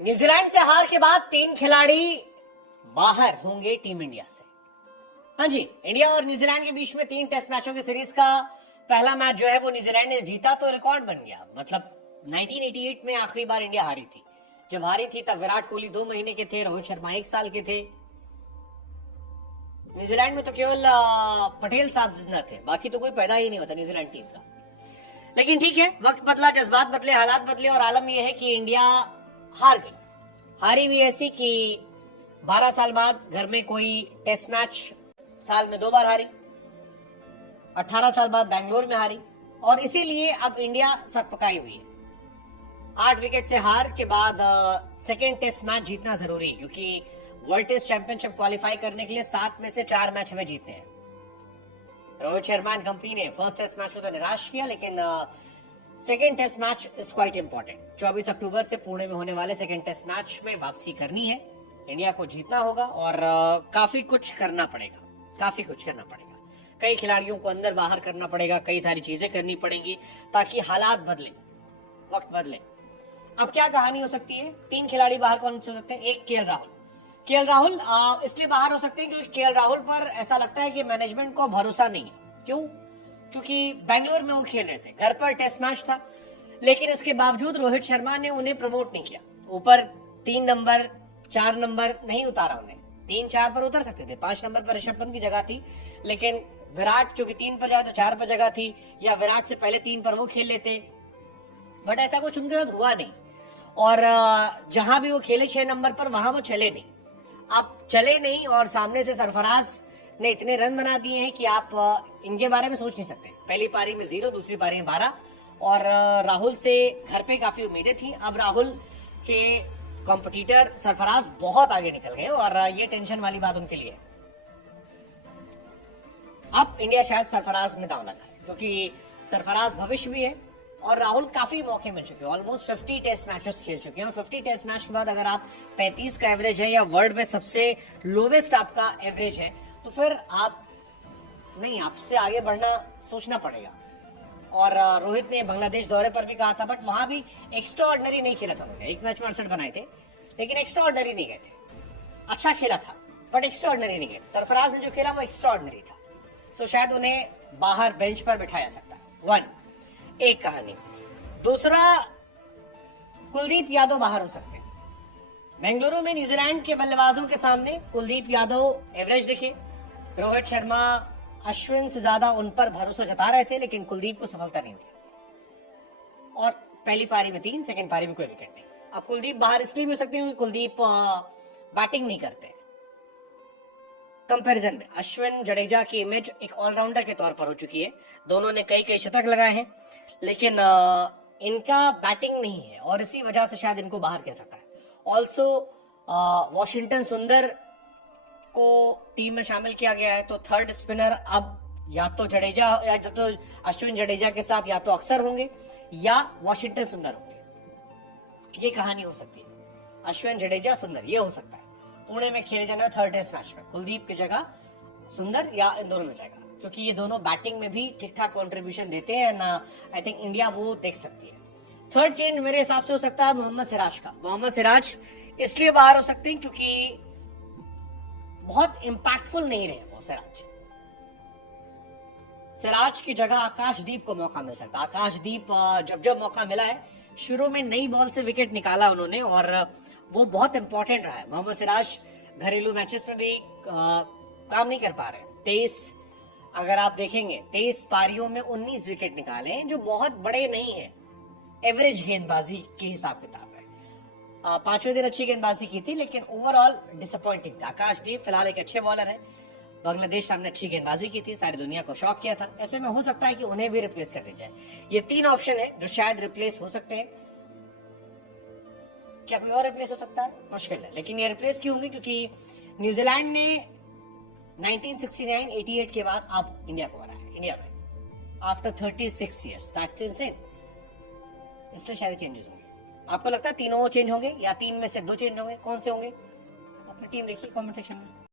New Zealand से हार के बाद 3 खिलाड़ी बाहर होंगे टीम इंडिया से। हाँ जी, इंडिया और न्यूजीलैंड के बीच में 3 टेस्ट मैचों की सीरीज का पहला मैच जो है वो न्यूजीलैंड ने जीता तो रिकॉर्ड बन गया। मतलब 1988 में आखिरी बार इंडिया हारी थी। जब हारी थी तब विराट कोहली 2 महीने के थे, रोहित शर्मा 1 साल के थे। न्यूजीलैंड में तो केवल पटेल साहब जिंदा थे, बाकी तो कोई पैदा ही नहीं होता न्यूजीलैंड टीम का। लेकिन ठीक है, वक्त बदला, जज्बात बदले, हालात बदले और आलम यह है कि इंडिया हार गई। हारी भी ऐसी कि 12 साल बाद घर में कोई टेस्ट मैच, साल में 2 बार हारी, 18 साल बाद बैंगलोर में हारी, और इसीलिए अब इंडिया सकपकाई हुई है। 8 विकेट से हार के बाद सेकेंड टेस्ट मैच जीतना जरूरी है, क्योंकि वर्ल्ड टेस्ट चैंपियनशिप क्वालिफाई करने के लिए 7 में से 4 मैच हमें जीतने हैं। रोहित शर्मा एंड कंपनी ने फर्स्ट टेस्ट मैच में तो निराश किया, लेकिन second test match is quite important. 24 अक्टूबर से पुणे में होने वाले सेकेंड टेस्ट मैच में वापसी करनी है, इंडिया को जीतना होगा और काफी कुछ करना पड़ेगा। कई खिलाड़ियों को अंदर बाहर करना पड़ेगा, कई सारी चीजें करनी पड़ेंगी ताकि हालात बदले, वक्त बदले। अब क्या कहानी हो सकती है? 3 खिलाड़ी बाहर कौन से हो सकते हैं? एक केएल राहुल इसलिए बाहर हो सकते हैं क्योंकि केएल राहुल पर ऐसा लगता है कि मैनेजमेंट को भरोसा नहीं है। क्यों? क्योंकि बेंगलोर में वो खेल रहे थे, घर पर टेस्ट मैच था, लेकिन इसके बावजूद रोहित शर्मा ने उन्हें प्रमोट नहीं किया। ऊपर 3 नंबर 4 नंबर नहीं उतारा उन्हें। 3-4 पर उतर सकते थे, 5 नंबर पर ऋषभ पंत की जगह थी, लेकिन विराट क्योंकि 3 पर जाए तो 4 पर जगह थी, या विराट से पहले 3 पर वो खेल लेते, बट ऐसा कुछ उनके साथ हुआ नहीं। और जहां भी वो खेले 6 नंबर पर, वहां वो चले नहीं। आप चले नहीं और सामने से सरफराज ने इतने रन बना दिए हैं कि आप इनके बारे में सोच नहीं सकते। पहली पारी में 0, दूसरी पारी में 12, और राहुल से घर पे काफी उम्मीदें थी। अब राहुल के कॉम्पिटिटर सरफराज बहुत आगे निकल गए और ये टेंशन वाली बात उनके लिए। अब इंडिया शायद सरफराज में दांव लगाए, क्योंकि सरफराज भविष्य भी है और राहुल काफी मौके मिल चुके हैं। ऑलमोस्ट 50 टेस्ट मैचेस खेल चुके हैं, और 50 टेस्ट मैच के बाद अगर आप 35 का एवरेज है या वर्ल्ड में सबसे लोवेस्ट आपका एवरेज है, तो फिर आपसे आगे बढ़ना सोचना पड़ेगा। और रोहित ने बांग्लादेश दौरे पर भी कहा था, बट वहां भी एक्स्ट्रा ऑर्डिनरी नहीं खेला था उन्होंने। एक मैच में 68 बनाए थे, लेकिन एक्स्ट्रा ऑर्डिनरी नहीं गए थे। अच्छा खेला था बट एक्स्ट्रा ऑर्डिनरी नहीं गए थे। सरफराज ने जो खेला वो एक्स्ट्रा ऑर्डिनरी था, सो शायद उन्हें बाहर बेंच पर बिठाया सकता है। एक कहानी। दूसरा, कुलदीप यादव बाहर हो सकते हैं। बेंगलुरु में न्यूजीलैंड के बल्लेबाजों के सामने कुलदीप यादव एवरेज दिखे। रोहित शर्मा अश्विन से ज्यादा उन पर भरोसा जता रहे थे, लेकिन कुलदीप को सफलता नहीं मिली। और पहली पारी में 3, सेकंड पारी में कोई विकेट नहीं। अब कुलदीप बाहर इसलिए भी हो सकते हैं क्योंकि कुलदीप बैटिंग नहीं करते। कंपैरिजन में अश्विन जडेजा की इमेज एक ऑलराउंडर के तौर पर हो चुकी है। दोनों ने कई शतक लगाए हैं, लेकिन इनका बैटिंग नहीं है और इसी वजह से शायद इनको बाहर कह सकता है। ऑल्सो वॉशिंगटन सुंदर को टीम में शामिल किया गया है, तो थर्ड स्पिनर अब या तो जडेजा या तो अश्विन जडेजा के साथ या तो अक्सर होंगे या वॉशिंगटन सुंदर होंगे। ये कहानी हो सकती है, अश्विन जडेजा सुंदर, ये हो सकता है। पुणे में खेले जाने थर्ड टेस्ट मैच में कुलदीप की जगह सुंदर या इन दोनों में जाएगा, क्योंकि ये दोनों बैटिंग में भी ठीक ठाक कंट्रीब्यूशन देते हैं ना। आई थिंक इंडिया वो देख सकती है। थर्ड चेंज मेरे हिसाब से हो सकता है मोहम्मद सिराज का। मोहम्मद सिराज इसलिए बाहर हो सकते हैं क्योंकि बहुत इंपैक्टफुल नहीं रहे वो। सिराज की जगह आकाशदीप को मौका मिल सकता है। आकाशदीप जब मौका मिला है, शुरू में नई बॉल से विकेट निकाला उन्होंने और वो बहुत इंपॉर्टेंट रहा है। मोहम्मद सिराज घरेलू मैचेस में भी काम नहीं कर पा रहे। 23 अगर आप देखेंगे 23 पारियों में 19 विकेट निकाले हैं, जो बहुत बड़े नहीं है एवरेज गेंदबाजी के हिसाब किताब है। 5वें दिन अच्छी गेंदबाजी की थी, लेकिन ओवरऑल डिसअपॉइंटिंग था। आकाशदीप फिलहाल एक अच्छे बॉलर है, बांग्लादेश सामने अच्छी गेंदबाजी की थी, सारी दुनिया को शॉक किया था। ऐसे में हो सकता है कि उन्हें भी रिप्लेस कर दिया जाए। ये 3 ऑप्शन है जो शायद रिप्लेस हो सकते हैं। क्या कोई और रिप्लेस हो सकता है? मुश्किल है, लेकिन ये रिप्लेस क्यों होंगे? क्योंकि न्यूजीलैंड ने 1969-88 के बाद अब इंडिया को हराया है, इंडिया में आफ्टर 36 ईयर्स। That's insane. इसलिए शायद चेंजेस होंगे। आपको लगता है तीनों चेंज होंगे या 3 में से 2 चेंज होंगे? कौन से होंगे? अपनी टीम लिखिए कमेंट सेक्शन में।